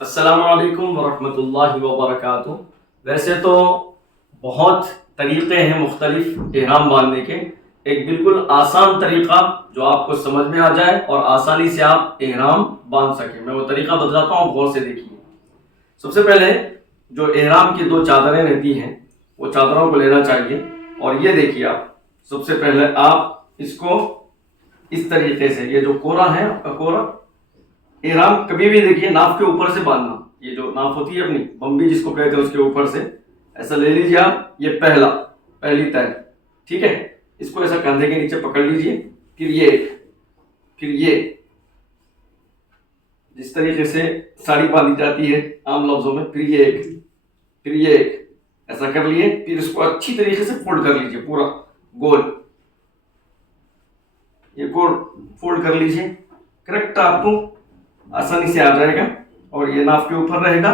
अस्सलामुअलैकुम वरहमतुल्लाहि वबरकातुहू। वैसे तो बहुत तरीक़े हैं मुख्तलिफ एहराम बांधने के। एक बिल्कुल आसान तरीक़ा जो आपको समझ में आ जाए और आसानी से आप एहराम बांध सकें, मैं वो तरीक़ा बताता हूँ, गौर से देखिए। सबसे पहले जो एहराम की दो चादरें रहती हैं वो चादरों को लेना चाहिए। और ये देखिए, आप सबसे पहले आप इसको इस तरीके से, ये जो कोरा है आपका कोरा, एहराम कभी भी देखिए नाफ के ऊपर से बांधना। ये जो नाफ होती है अपनी बम्बी जिसको कहते हैं, उसके ऊपर से ऐसा ले लीजिए आप। ये पहली तय, ठीक है। इसको ऐसा कंधे के नीचे पकड़ लीजिए। फिर ये जिस तरीके से साड़ी बांधी जाती है आम लफ्जों में, फिर ये एक ऐसा कर लिए। फिर इसको अच्छी तरीके से फोल्ड कर लीजिए, पूरा गोल ये गोल फोल्ड कर लीजिए। करेक्ट, आपको आसानी से आ जाएगा और ये नाफ के ऊपर रहेगा।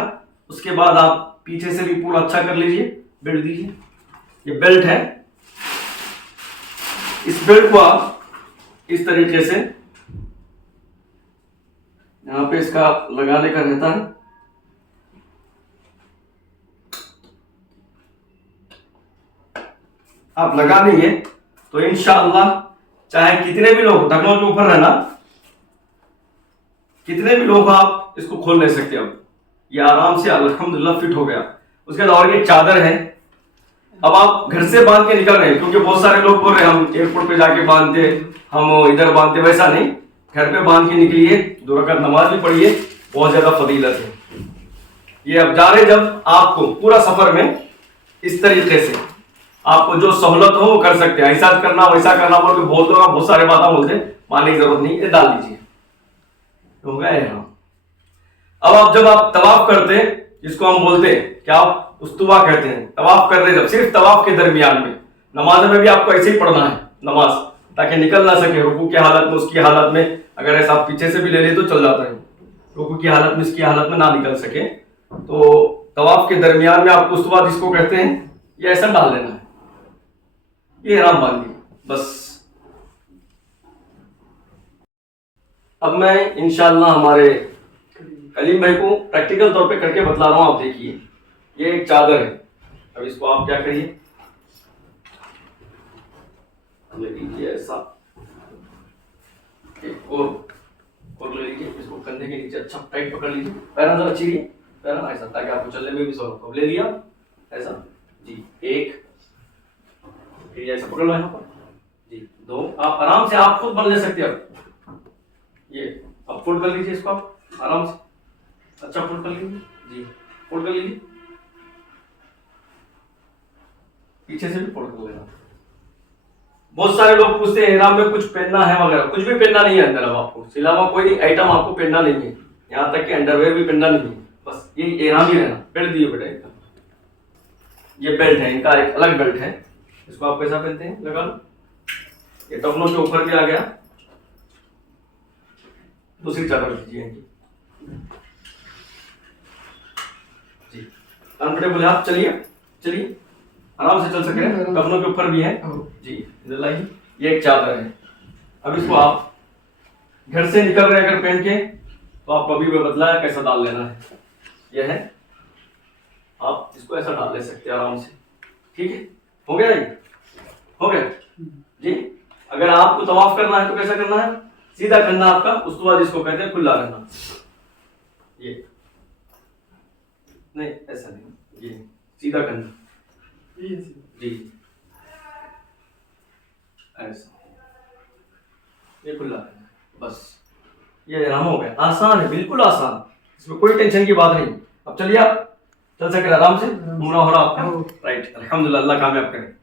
उसके बाद आप पीछे से भी पूरा अच्छा कर लीजिए, बेल्ट दीजिए। ये बेल्ट है, इस बेल्ट को आप इस तरीके से यहां पे इसका लगाने का रहता है। आप लगा देंगे तो इंशाअल्लाह चाहे कितने भी लोग टखनों के ऊपर रहना, कितने भी लोग आप इसको खोल नहीं सकते। अब ये आराम से अल्हम्दुलिल्लाह फिट हो गया। उसके बाद और एक चादर है। अब आप घर से बांध के निकल रहे हैं, क्योंकि बहुत सारे लोग बोल रहे हैं हम एयरपोर्ट पे जाके बांधते, हम इधर बांधते। वैसा नहीं, घर पे बांध के निकलिए, 2 रकात नमाज भी पढ़िए, बहुत ज्यादा फजीलत है। ये अब जा रहे, जब आपको पूरा सफर में इस तरीके से आपको जो सहूलत हो वो कर सकते हैं। ऐसा करना वैसा करना बोल के बोल दो, आप बहुत सारे बातें बोलते हैं, मानने की जरूरत नहीं, ये डाल दीजिए, हो गया है। अब आप जब आप तवाफ करते हैं, जिसको हम बोलते हैं क्या, आप उस्तुवा कहते हैं, तवाफ कर रहे, जब सिर्फ तवाफ के दरमियान में, नमाज में भी आपको ऐसे ही पढ़ना है नमाज, ताकि निकल ना सके रुकू की हालत में, उसकी हालत में। अगर ऐसा आप पीछे से भी ले ले तो चल जाता है, रुकू की हालत में, इसकी हालत में ना निकल सके तो तवाफ के दरमियान में आपको उस्तुवा जिसको कहते हैं, ये ऐसा डाल लेना है। ये एहराम बांधिए बस। अब मैं इंशाअल्लाह हमारे कलीम भाई को प्रैक्टिकल तौर पे करके बतला रहा हूँ। आप देखिए, ये एक चादर है। अब इसको आप क्या करिए, ले लीजिए ऐसा, एक और ले लीजिए, इसको कंधे के नीचे अच्छा टाइट पकड़ लीजिए, पैर जरा चीरिए, पैर ऐसा, ताकि आपको चलने में भी सहूलत हो। ले लिया ऐसा जी, एक, फिर ऐसा पकड़ लो यहाँ पर जी, 2। आप आराम से आप खुद बन ले सकते हैं। ये अब फोल्ड कर लीजिए इसको, आप आराम से अच्छा फोल्ड कर लीजिए जी, फोल्ड कर लीजिए, पीछे से भी फोल्ड कर लेना। बहुत सारे लोग पूछते हैं एहराम में कुछ पहनना है वगैरह, कुछ भी पहनना नहीं है अंदर। अब आपको सिलावा कोई आइटम आपको पहनना नहीं है, यहाँ तक कि अंडरवेयर भी पहनना नहीं है, बस ये एहराम ही रहना। बेल्ट दिए बेटा इनका, ये बेल्ट है इनका, एक अलग बेल्ट है। इसको आप कैसा पहनते हैं, लगा लो। ये टखनों के ऊपर भी आ गया। दूसरी चादर लीजिए जी, कंफर्टेबल है आप, चलिए आराम से चल सके, टखनों के ऊपर भी है जी। इधर लाइए, ये एक चादर है। अब इसको आप घर से निकल रहे अगर पहन के, तो आप अभी मैं बतलाया कैसा डाल लेना है। यह है, आप इसको ऐसा डाल ले सकते हैं आराम से, ठीक है। हो गया ये, हो गया जी। अगर आपको तवाफ करना है तो कैसा करना है, सीधा करना आपका, उसके बाद जिसको कहते हैं खुला रहना। ये नहीं, ऐसा नहीं, ये सीधा करना जी, ऐसा, ये खुला रहना बस। ये एहराम हो गया। आसान है, बिल्कुल आसान, इसमें कोई टेंशन की बात नहीं। अब चलिए, आप चल सके आराम से, उम्रा हो रहा आपका, राइट। अल्हम्दुलिल्लाह, अल्लाह कामयाब करे।